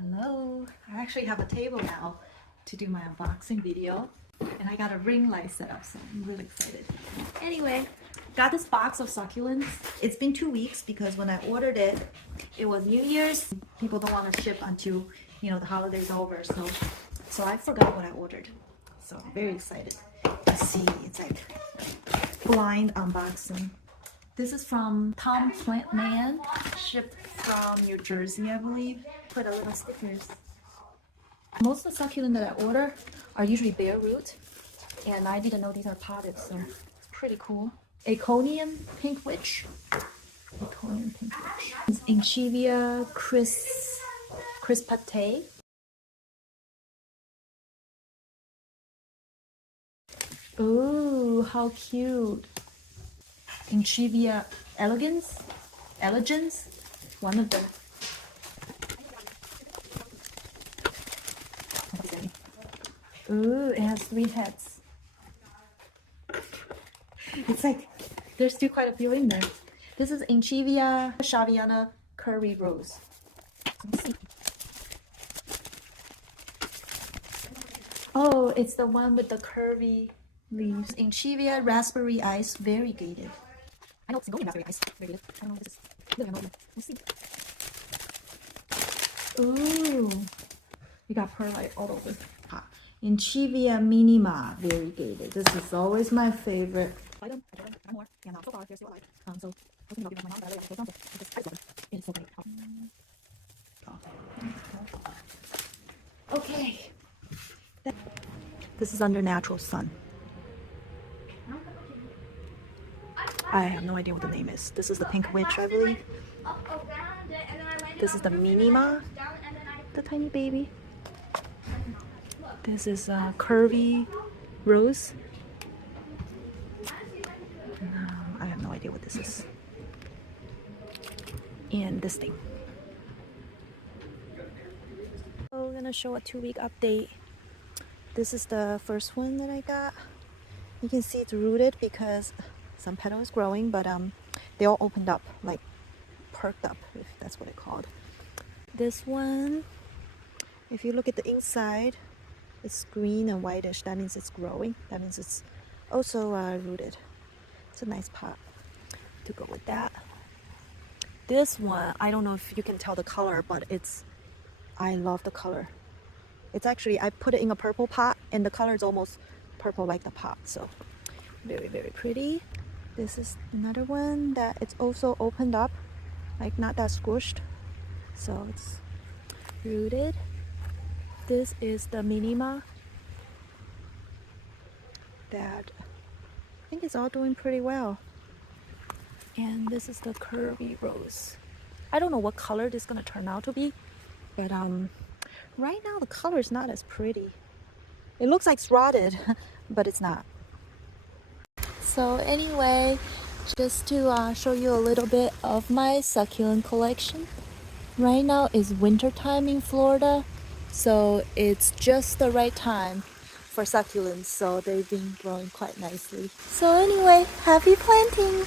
Hello, I actually have a table now to do my unboxing video, and I got a ring light set up, so I'm really excited. Anyway, got this box of succulents. It's been 2 weeks because when I ordered it, it was New Year's. People don't want to ship until, the holiday's over, so I forgot what I ordered. So I'm very excited to see. It's like blind unboxing. This is from Tom Plant Man, shipped from New Jersey, I believe. Put a little stickers. Most of the succulent that I order are usually bare root, and I didn't know these are potted, so it's pretty cool. Iconium pink witch. Iconium pink witch. It's Inchivia crispate. Ooh, how cute. Inchivia elegans, one of them. Ooh, it has 3 heads. It's like, there's still quite a few in there. This is Inchivia Shaviana Curry Rose. Let's see. Oh, it's the one with the curvy leaves. Inchivia Raspberry Ice Variegated. I know it's Syngonium Raspberry Ice Variegated. I don't know what this is. Let's see. Ooh, we got perlite all over. Inchivia Minima Variegated. This is always my favorite item. I tried more, and so far they're still alive. So I was thinking about giving my mom, but I later because I love it. It is so great. Okay. This is under natural sun. I have no idea what the name is. This is the pink witch, I believe. This is the Minima, the tiny baby. This is a curvy rose. I have no idea what this is. And this thing. So we're gonna show a 2-week update. This is the first one that I got. You can see it's rooted because some petal is growing, but they all opened up, like perked up, if that's what it's called. This one, if you look at the inside, it's green and whitish. That means it's growing. That means it's also rooted. It's a nice pot to go with that. This one, I don't know if you can tell the color, but I love the color. It's actually, I put it in a purple pot, and the color is almost purple like the pot. So very, very pretty. This is another one that it's also opened up, like not that squished. So it's rooted. This is the Minima that I think it's all doing pretty well. And this is the curvy rose. I don't know what color this is gonna turn out to be, but right now the color is not as pretty. It looks like it's rotted, but it's not. So anyway, just to show you a little bit of my succulent collection. Right now is winter time in Florida. So it's just the right time for succulents, so they've been growing quite nicely. So anyway, happy planting!